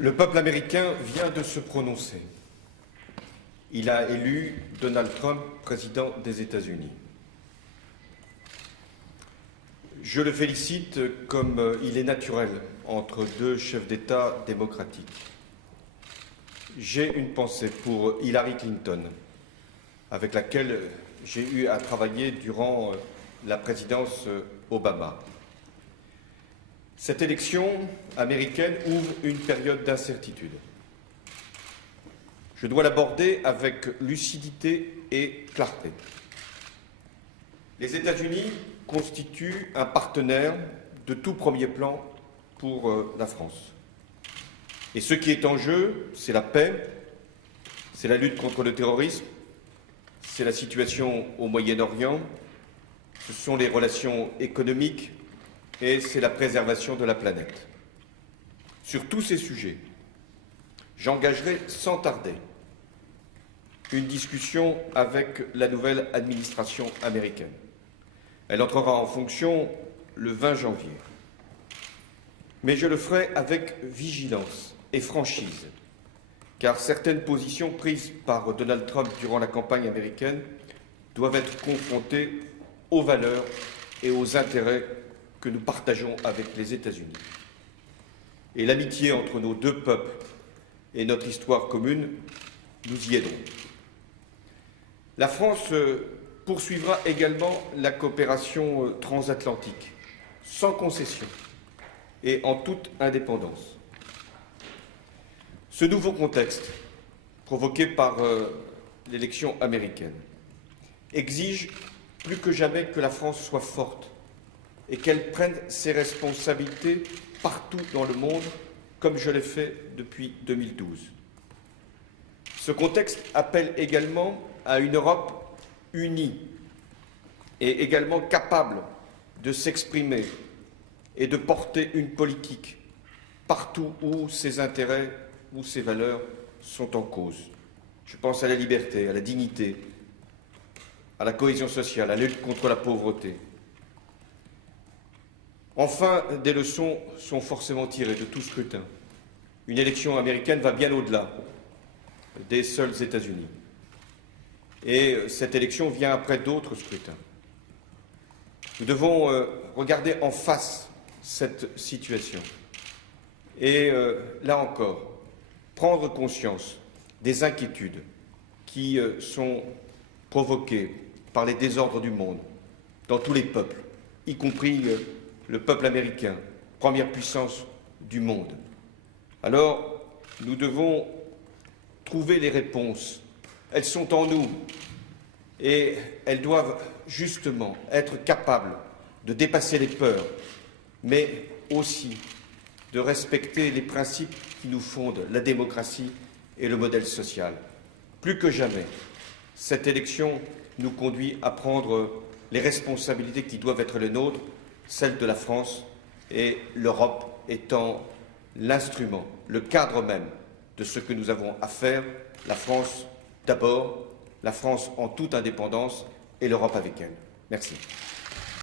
Le peuple américain vient de se prononcer. Il a élu Donald Trump président des États-Unis. Je le félicite comme il est naturel entre deux chefs d'État démocratiques. J'ai une pensée pour Hillary Clinton, avec laquelle j'ai eu à travailler durant la présidence Obama. Cette élection américaine ouvre une période d'incertitude. Je dois l'aborder avec lucidité et clarté. Les États-Unis constituent un partenaire de tout premier plan pour la France. Et ce qui est en jeu, c'est la paix, c'est la lutte contre le terrorisme, c'est la situation au Moyen-Orient, ce sont les relations économiques et c'est la préservation de la planète. Sur tous ces sujets, j'engagerai sans tarder une discussion avec la nouvelle administration américaine. Elle entrera en fonction le 20 janvier. Mais je le ferai avec vigilance et franchise, car certaines positions prises par Donald Trump durant la campagne américaine doivent être confrontées aux valeurs et aux intérêts que nous partageons avec les États-Unis. Et l'amitié entre nos deux peuples et notre histoire commune nous y aideront. La France poursuivra également la coopération transatlantique, sans concession et en toute indépendance. Ce nouveau contexte, provoqué par l'élection américaine, exige plus que jamais que la France soit forte et qu'elle prenne ses responsabilités partout dans le monde, comme je l'ai fait depuis 2012. Ce contexte appelle également à une Europe unie et également capable de s'exprimer et de porter une politique partout où ses intérêts ou ses valeurs sont en cause. Je pense à la liberté, à la dignité, à la cohésion sociale, à la lutte contre la pauvreté. Enfin, des leçons sont forcément tirées de tout scrutin. Une élection américaine va bien au-delà des seuls États-Unis. Et cette élection vient après d'autres scrutins. Nous devons regarder en face cette situation et, là encore, prendre conscience des inquiétudes qui sont provoquées par les désordres du monde, dans tous les peuples, y compris le peuple américain, première puissance du monde. Alors, nous devons trouver les réponses. Elles sont en nous et elles doivent justement être capables de dépasser les peurs, mais aussi de respecter les principes qui nous fondent, la démocratie et le modèle social. Plus que jamais, cette élection nous conduit à prendre les responsabilités qui doivent être les nôtres, celle de la France et l'Europe étant l'instrument, le cadre même de ce que nous avons à faire, la France d'abord, la France en toute indépendance et l'Europe avec elle. Merci.